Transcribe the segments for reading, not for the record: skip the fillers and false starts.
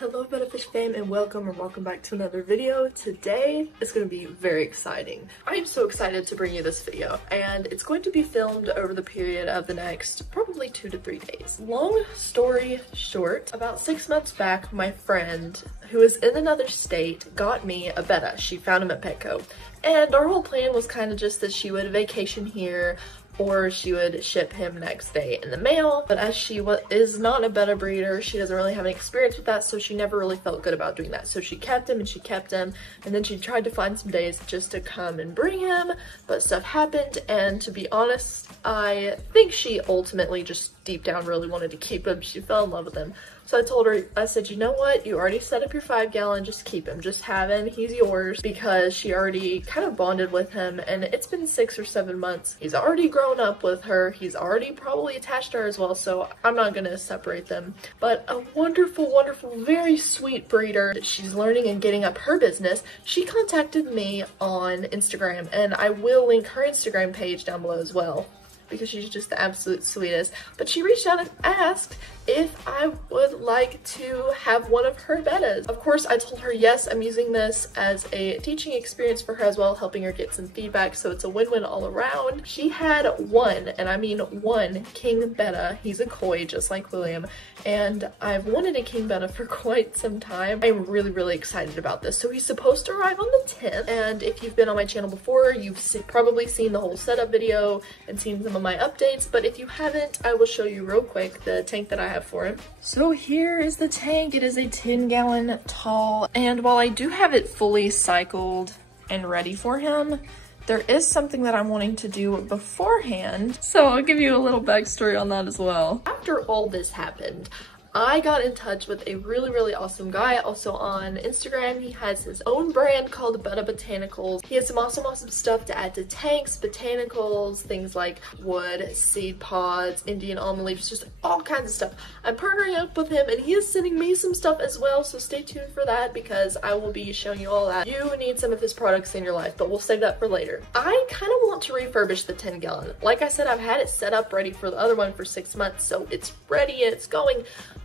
Hello Betta Fish fam, and welcome back to another video. Today is going to be very exciting. I am so excited to bring you this video, and it's going to be filmed over the period of the next probably 2 to 3 days. Long story short, about 6 months back, my friend who is in another state got me a Betta. She found him at Petco, and our whole plan was kind of just that she would vacation here or she would ship him next day in the mail. But as she is not a Betta breeder, she doesn't really have any experience with that, so she never really felt good about doing that. So she kept him, and then she tried to find some days just to come and bring him, but stuff happened, and to be honest, I think she ultimately just deep down really wanted to keep him. She fell in love with him. So I told her, I said, you know what, you already set up your 5-gallon, just keep him, just have him, he's yours, because she already kind of bonded with him, and it's been 6 or 7 months. He's already grown up with her, he's already probably attached to her as well, so I'm not gonna separate them. But a wonderful, very sweet breeder, she's learning and getting up her business. She contacted me on Instagram, and I will link her Instagram page down below as well, because she's just the absolute sweetest. But she reached out and asked if I would like to have one of her Bettas. Of course, I told her yes, I'm using this as a teaching experience for her as well, helping her get some feedback, so it's a win-win all around. She had one, and I mean one, King Betta. He's a koi, just like William, and I've wanted a King Betta for quite some time. I'm really excited about this. So he's supposed to arrive on the 10th, and if you've been on my channel before, you've probably seen the whole setup video and seen some of my updates, but if you haven't, I will show you real quick the tank that I have for him. So here is the tank. It is a 10-gallon tall, and while I do have it fully cycled and ready for him, there is something that I'm wanting to do beforehand, so I'll give you a little backstory on that as well. After all this happened, I got in touch with a really awesome guy also on Instagram. He has his own brand called Betta Botanicals. He has some awesome stuff to add to tanks, botanicals, things like wood, seed pods, Indian almond leaves, just all kinds of stuff. I'm partnering up with him, and he is sending me some stuff as well, so stay tuned for that because I will be showing you all that. You need some of his products in your life, but we'll save that for later. I kind of want to refurbish the 10-gallon. Like I said, I've had it set up ready for the other one for 6 months, so it's ready and it's going.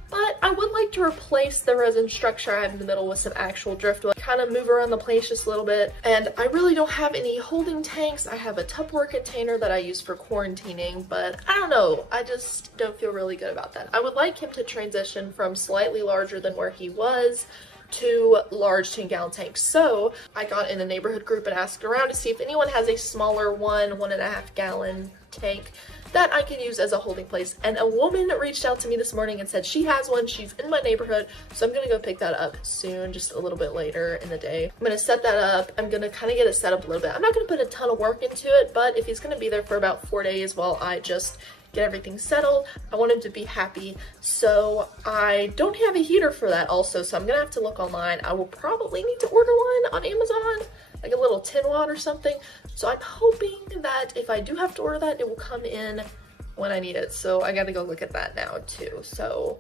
But I would like to replace the resin structure I have in the middle with some actual driftwood, kind of move around the place just a little bit. And I really don't have any holding tanks. I have a Tupperware container that I use for quarantining, but I don't know, I just don't feel really good about that. I would like him to transition from slightly larger than where he was to large 10-gallon tanks. So I got in a neighborhood group and asked around to see if anyone has a smaller 1.5-gallon tank that I can use as a holding place, and a woman reached out to me this morning and said she has one. She's in my neighborhood, so I'm gonna go pick that up soon, just a little bit later in the day. I'm gonna set that up. I'm gonna kind of get it set up a little bit. I'm not gonna put a ton of work into it, but if he's gonna be there for about 4 days while I just get everything settled, I want him to be happy. So I don't have a heater for that also, so I'm gonna have to look online. I will probably need to order one on Amazon, like a little 10-watt or something. So I'm hoping that if I do have to order that, it will come in when I need it. So I gotta go look at that now too. So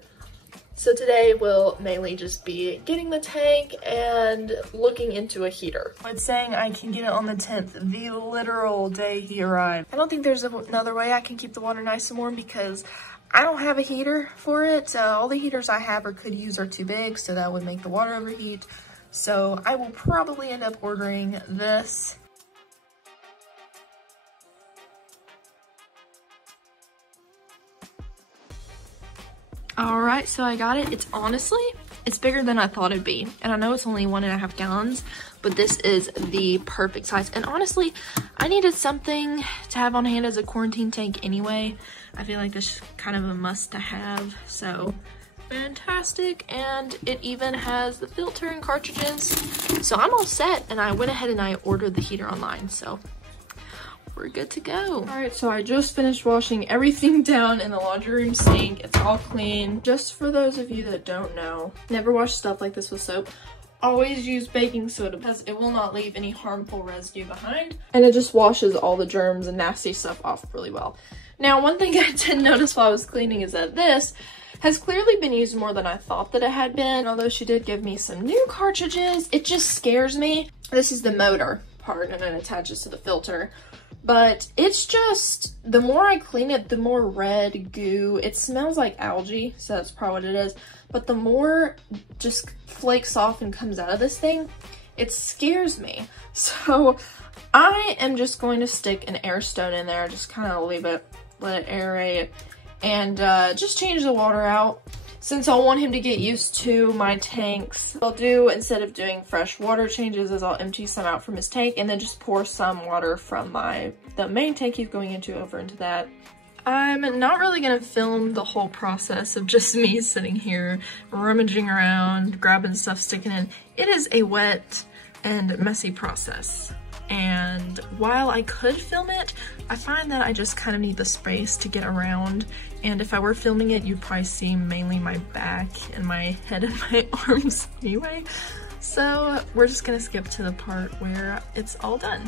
today will mainly just be getting the tank and looking into a heater. It's saying I can get it on the 10th, the literal day he arrived. I don't think there's another way I can keep the water nice and warm because I don't have a heater for it. All the heaters I have or could use are too big, so that would make the water overheat. So I will probably end up ordering this. Alright, so I got it. It's bigger than I thought it'd be. And I know it's only 1.5 gallons, but this is the perfect size. And honestly, I needed something to have on hand as a quarantine tank anyway. I feel like this is kind of a must to have, so fantastic. And it even has the filter and cartridges. So I'm all set, and I went ahead and I ordered the heater online, so we're good to go. All right, so I just finished washing everything down in the laundry room sink. It's all clean. Just for those of you that don't know, never wash stuff like this with soap. Always use baking soda because it will not leave any harmful residue behind, and it just washes all the germs and nasty stuff off really well. Now, one thing I did notice while I was cleaning is that this has clearly been used more than I thought that it had been. Although she did give me some new cartridges, it just scares me. This is the motor part, and it attaches to the filter. but it's just, the more I clean it, the more red goo. It smells like algae, so that's probably what it is. But the more just flakes off and comes out of this thing, it scares me. So I am just going to stick an air stone in there, just kind of leave it, let it aerate, and just change the water out. Since I want him to get used to my tanks, what I'll do, instead of doing fresh water changes, is I'll empty some out from his tank and then just pour some water from the main tank he's going into over into that. I'm not really gonna film the whole process of just me sitting here rummaging around, grabbing stuff, sticking in. It is a wet and messy process. And while I could film it, I find that I just kind of need the space to get around. And if I were filming it, you'd probably see mainly my back and my head and my arms anyway. So we're just gonna skip to the part where it's all done.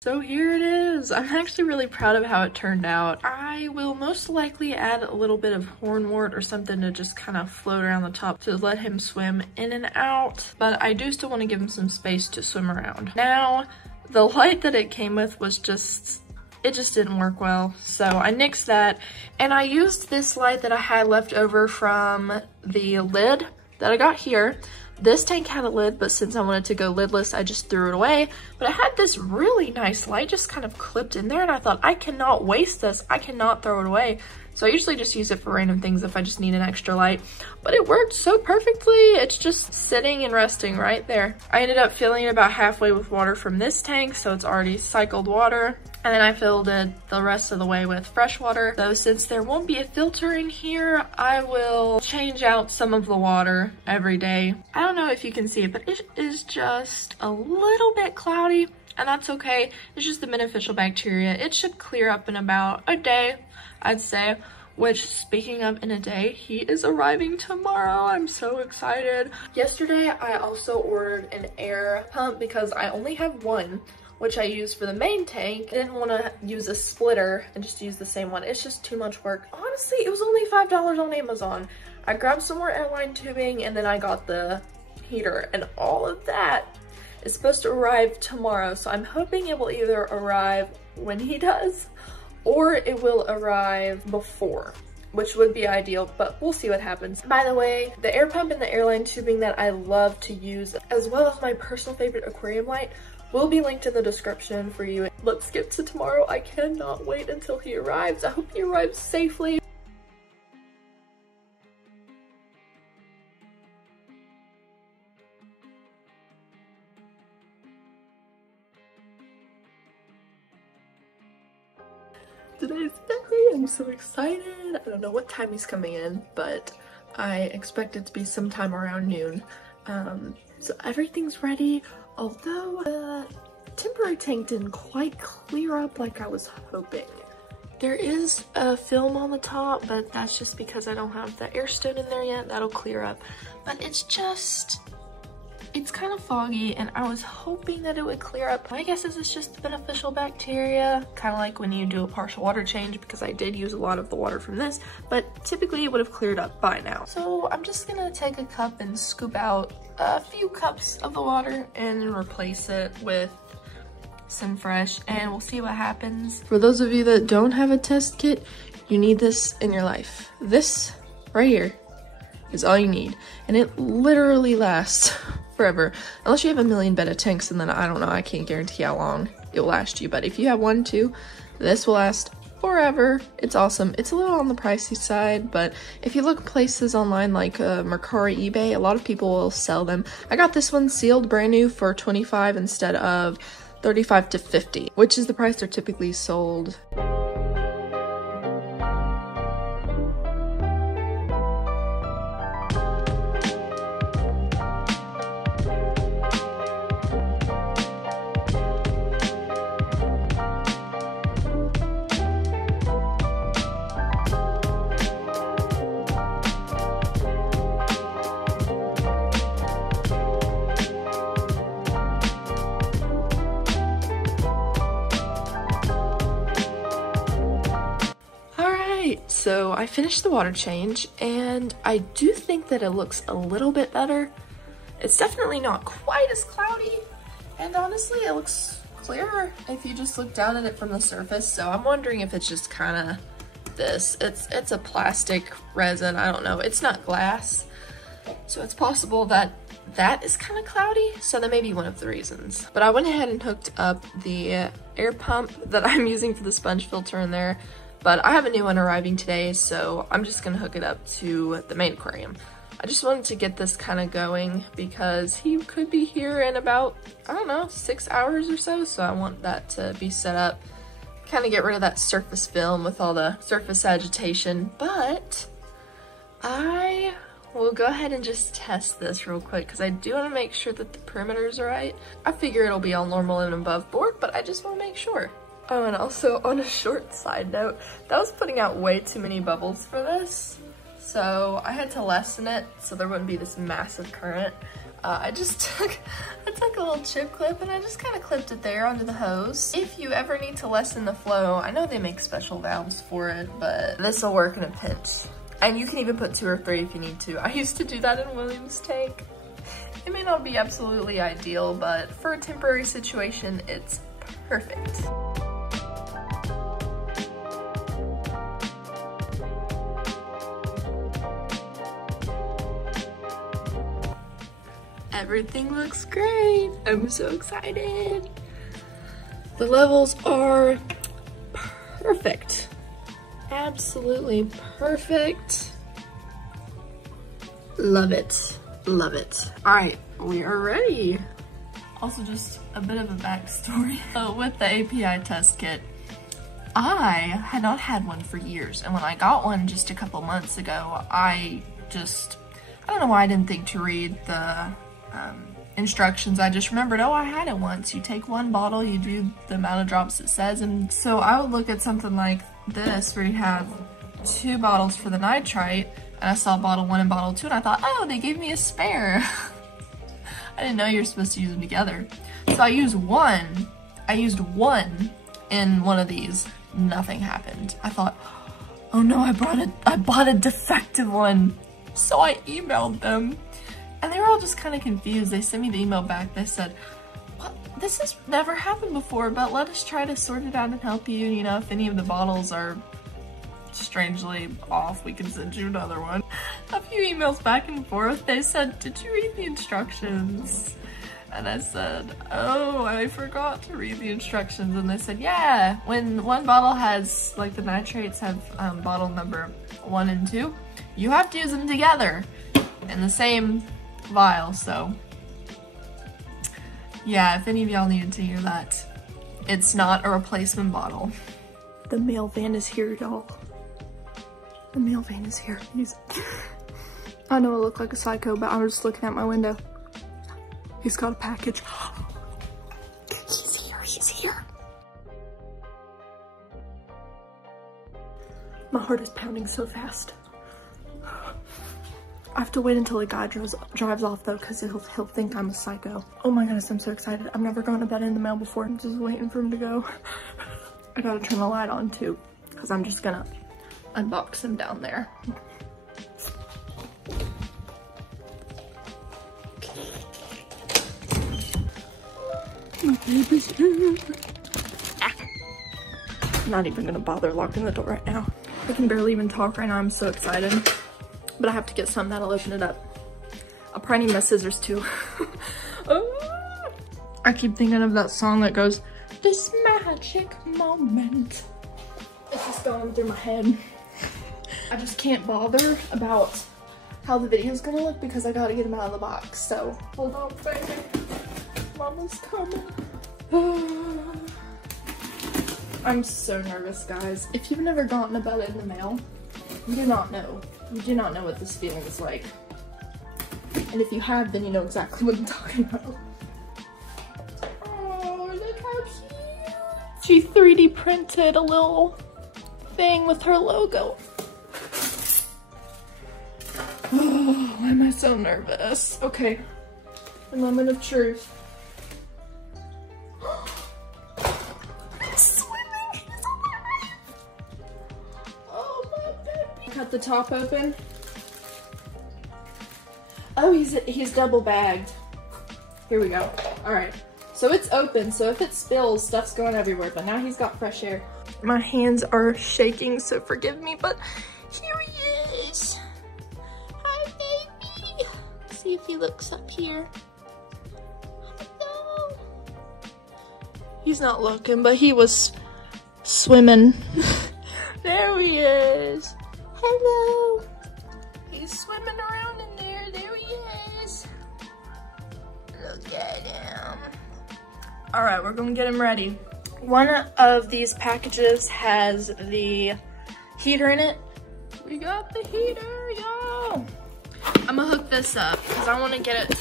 So here it is. I'm actually really proud of how it turned out. I will most likely add a little bit of hornwort or something to just kind of float around the top to let him swim in and out, but I do still want to give him some space to swim around. Now, the light that it came with was just, it just didn't work well, so I nixed that, and I used this light that I had left over from the lid that I got here. This tank had a lid, but since I wanted to go lidless, I just threw it away. But I had this really nice light just kind of clipped in there, and I thought, I cannot waste this. I cannot throw it away. So I usually just use it for random things if I just need an extra light. But it worked so perfectly. It's just sitting and resting right there. I ended up filling it about halfway with water from this tank, so it's already cycled water. And then I filled it the rest of the way with fresh water. So since there won't be a filter in here, I will change out some of the water every day. I don't know if you can see it, but it is just a little bit cloudy, and that's okay. It's just the beneficial bacteria. It should clear up in about a day, I'd say. Which, speaking of in a day, he is arriving tomorrow. I'm so excited. Yesterday, I also ordered an air pump because I only have one, which I use for the main tank. I didn't want to use a splitter and just use the same one. It's just too much work. Honestly, it was only $5 on Amazon. I grabbed some more airline tubing and then I got the heater, and all of that is supposed to arrive tomorrow. So I'm hoping it will either arrive when he does or it will arrive before, which would be ideal, but we'll see what happens. By the way, the air pump and the airline tubing that I love to use, as well as my personal favorite aquarium light, will be linked in the description for you. Let's get to tomorrow. I cannot wait until he arrives. I hope he arrives safely. Today's day. I'm so excited. I don't know what time he's coming in, but I expect it to be sometime around noon. So everything's ready, although the temporary tank didn't quite clear up like I was hoping. There is a film on the top, but that's just because I don't have the air stone in there yet. That'll clear up, but it's kind of foggy, and I was hoping that it would clear up. I guess this is just beneficial bacteria, kind of like when you do a partial water change, because I did use a lot of the water from this, but typically it would have cleared up by now. So I'm just gonna take a cup and scoop out a few cups of the water and replace it with some fresh, and we'll see what happens. For those of you that don't have a test kit, you need this in your life. This right here is all you need, and it literally lasts forever, unless you have a million Betta tanks, and then I don't know, I can't guarantee how long it will last you, but if you have one too, this will last forever. It's awesome. It's a little on the pricey side, but if you look places online like Mercari, eBay, a lot of people will sell them. I got this one sealed brand new for $25 instead of $35 to $50, which is the price they're typically sold. So I finished the water change and I do think that it looks a little bit better. It's definitely not quite as cloudy, and honestly it looks clearer if you just look down at it from the surface. So I'm wondering if it's just kind of this. It's a plastic resin, I don't know. It's not glass. So it's possible that that is kind of cloudy, so that may be one of the reasons. But I went ahead and hooked up the air pump that I'm using for the sponge filter in there, but I have a new one arriving today, so I'm just gonna hook it up to the main aquarium. I just wanted to get this kind of going because he could be here in about, I don't know, 6 hours or so, so I want that to be set up, kind of get rid of that surface film with all the surface agitation. But we'll go ahead and just test this real quick because I do want to make sure that the perimeters are right. I figure it'll be all normal and above board, but I just want to make sure. Oh, and also on a short side note, that was putting out way too many bubbles for this. So I had to lessen it so there wouldn't be this massive current. I took a little chip clip and I just kind of clipped it there onto the hose. If you ever need to lessen the flow, I know they make special valves for it, but this will work in a pinch. And you can even put 2 or 3 if you need to. I used to do that in William's tank. It may not be absolutely ideal, but for a temporary situation, it's perfect. Everything looks great. I'm so excited. The levels are perfect. Absolutely perfect. Love it. Love it. All right, we are ready. Also, just a bit of a backstory. With the API test kit, I had not had one for years, and when I got one just a couple months ago, I don't know why I didn't think to read the instructions. I just remembered, oh, I had it once. You take 1 bottle, you do the amount of drops it says, and so I would look at something like this where you have 2 bottles for the nitrite, and I saw bottle 1 and bottle 2, and I thought, oh, they gave me a spare. I didn't know you're supposed to use them together. So I used one in one of these. Nothing happened. I thought, oh no, I bought a defective one. So I emailed them, and they were all just kind of confused. They sent me the email back. They said, well, this has never happened before, but let us try to sort it out and help you. You know, if any of the bottles are strangely off, we can send you another one. A few emails back and forth, they said, did you read the instructions? And I said, oh, I forgot to read the instructions. And they said, yeah, when one bottle has, like the nitrates have bottle number 1 and 2, you have to use them together in the same vial. So yeah, if any of y'all needed to hear that, it's not a replacement bottle. The mail van is here, y'all. The mail van is here. I know I look like a psycho, but I was just looking out my window. He's got a package. He's here, he's here. My heart is pounding so fast. I have to wait until the guy drives off though, because he'll think I'm a psycho. Oh my goodness, I'm so excited. I've never gotten a Betta in the mail before. I'm just waiting for him to go. I gotta turn the light on too, because I'm just gonna unbox him down there. My baby's here. I'm not even gonna bother locking the door right now. I can barely even talk right now. I'm so excited. But I have to get some that'll open it up. I'll probably need my scissors too. Oh. I keep thinking of that song that goes, this magic moment. It's just going through my head. I just can't bother about how the video's gonna look because I gotta get them out of the box. So hold on, baby. Mama's coming. I'm so nervous, guys. If you've never gotten a Betta in the mail, you do not know. You do not know what this feeling is like. And if you have, then you know exactly what I'm talking about. Oh, look how cute. She 3D printed a little thing with her logo. Oh, why am I so nervous? Okay, the moment of truth. He's swimming. He's alive. Oh, my baby. cut the top open. Oh, he's double bagged. Here we go. All right, so it's open, so if it spills, stuff's going everywhere, but now he's got fresh air. My hands are shaking, so forgive me, but here he is. Hi, baby. See if he looks up here. Hello. He's not looking, but he was swimming. There he is. Hello. He's swimming around in there. There he is. Look at him. All right, we're gonna get him ready. One of these packages has the heater in it. We got the heater, y'all. I'm gonna hook this up because I wanna get it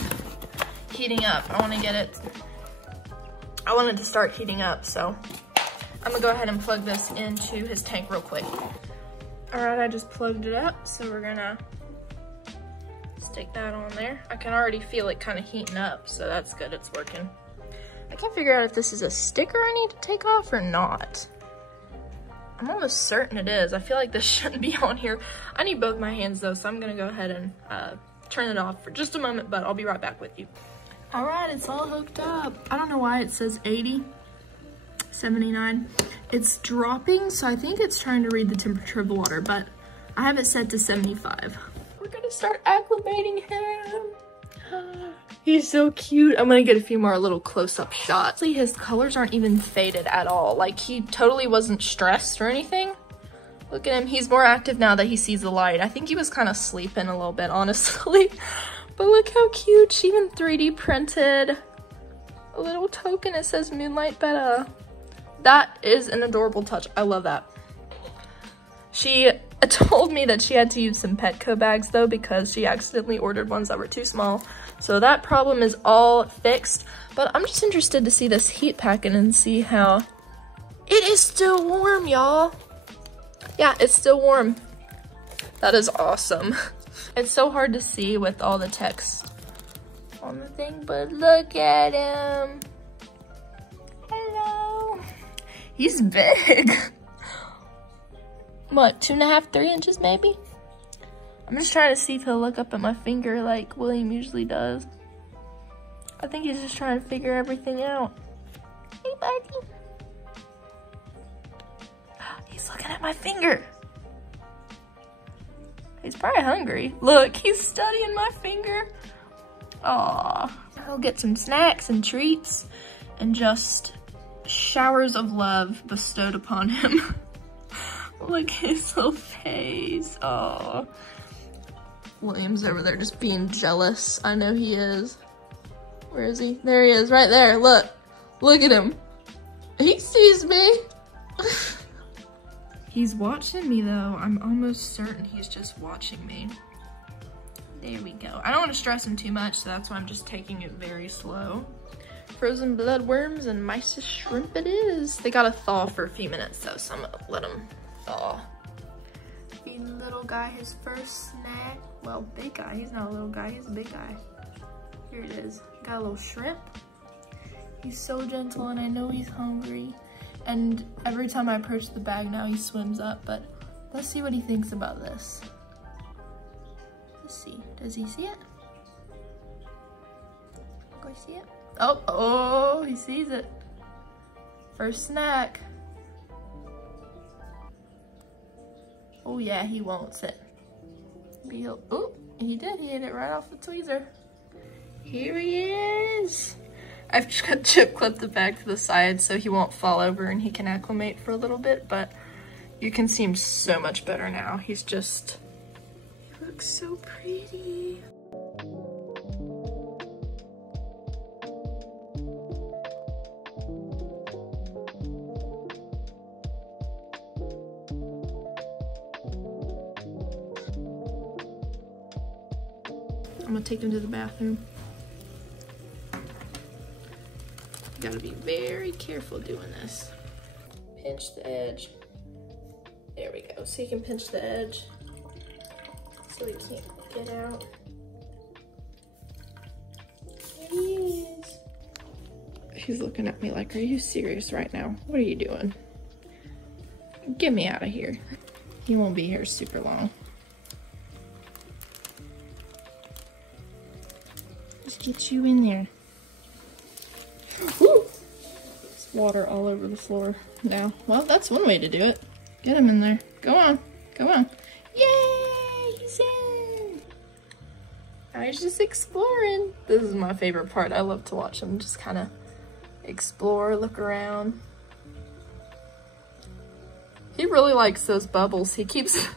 heating up. I want it to start heating up, so I'm gonna go ahead and plug this into his tank real quick. All right, I just plugged it up, so we're gonna stick that on there. I can already feel it kind of heating up, so that's good, it's working. I can't figure out if this is a sticker I need to take off or not. I'm almost certain it is. I feel like this shouldn't be on here. I need both my hands though, so I'm gonna go ahead and turn it off for just a moment, but I'll be right back with you. All right, it's all hooked up. I don't know why it says 80, 79. It's dropping, so I think it's trying to read the temperature of the water, but I have it set to 75. We're gonna start acclimating him. He's so cute. I'm gonna get a few more little close-up shots. His colors aren't even faded at all. Like, he totally wasn't stressed or anything. Look at him, he's more active now that he sees the light. I think he was kind of sleeping a little bit, honestly. But look how cute, she even 3D printed a little token. It says Moonlight Betta. That is an adorable touch, I love that. She told me that she had to use some Petco bags though because she accidentally ordered ones that were too small. So that problem is all fixed, but I'm just interested to see this heat packing and see how it is still warm, y'all. Yeah, it's still warm. That is awesome. It's so hard to see with all the text on the thing, but look at him. Hello. He's big. What, 2.5, 3 inches maybe? I'm just trying to see if he'll look up at my finger like William usually does. I think he's just trying to figure everything out. Hey, buddy. He's looking at my finger. He's probably hungry. Look, he's studying my finger. Aw. He'll get some snacks and treats and just showers of love bestowed upon him. Look at his little face. Oh, William's over there just being jealous. I know he is. Where is he? There he is, right there. Look. Look at him. He sees me. He's watching me though. I'm almost certain he's just watching me. There we go. I don't want to stress him too much, so that's why I'm just taking it very slow. Frozen bloodworms and mice shrimp it is. They gotta thaw for a few minutes though, so I'm gonna let them thaw. Feeding little guy his first snack. Well, big guy. He's not a little guy, he's a big guy. Here it is. Got a little shrimp. He's so gentle and I know he's hungry. And every time I approach the bag now, he swims up, but let's see what he thinks about this. Let's see. Does he see it? Go see it? Oh, he sees it. First snack. Oh yeah, he won't sit. Oh, he did. He ate it right off the tweezer. Here he is. I've chip clipped the bag to the side so he won't fall over and he can acclimate for a little bit, but you can see him so much better now. He looks so pretty. I'm gonna take him to the bathroom. You gotta be very careful doing this. Pinch the edge. There we go. So you can pinch the edge so he can't get out. There he is. He's looking at me like, are you serious right now? What are you doing? Get me out of here. He won't be here super long. Let's get you in there. Woo! There's water all over the floor now. Well, that's one way to do it. Get him in there. Go on. Go on. Yay! He's in! Now he's just exploring. This is my favorite part. I love to watch him just kind of explore, look around. He really likes those bubbles. He keeps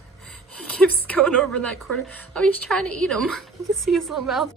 going over in that corner. Oh, he's trying to eat them. You can see his little mouth.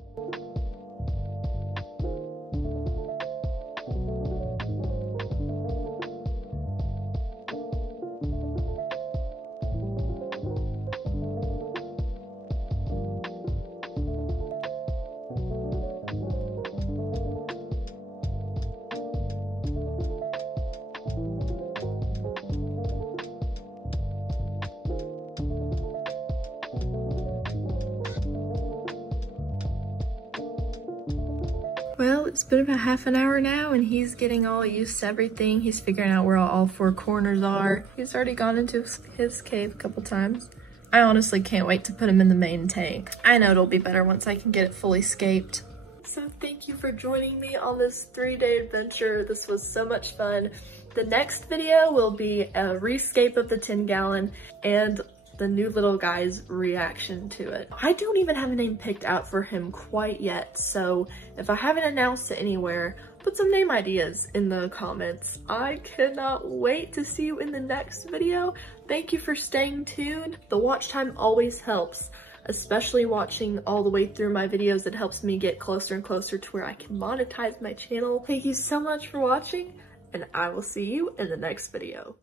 Well, it's been about half an hour now and he's getting all used to everything. He's figuring out where all four corners are. He's already gone into his cave a couple times. I honestly can't wait to put him in the main tank. I know it'll be better once I can get it fully scaped. So thank you for joining me on this 3-day adventure. This was so much fun. The next video will be a rescape of the 10-gallon and the new little guy's reaction to it. I don't even have a name picked out for him quite yet, so if I haven't announced it anywhere, put some name ideas in the comments. I cannot wait to see you in the next video. Thank you for staying tuned. The watch time always helps, especially watching all the way through my videos. It helps me get closer and closer to where I can monetize my channel. Thank you so much for watching, and I will see you in the next video.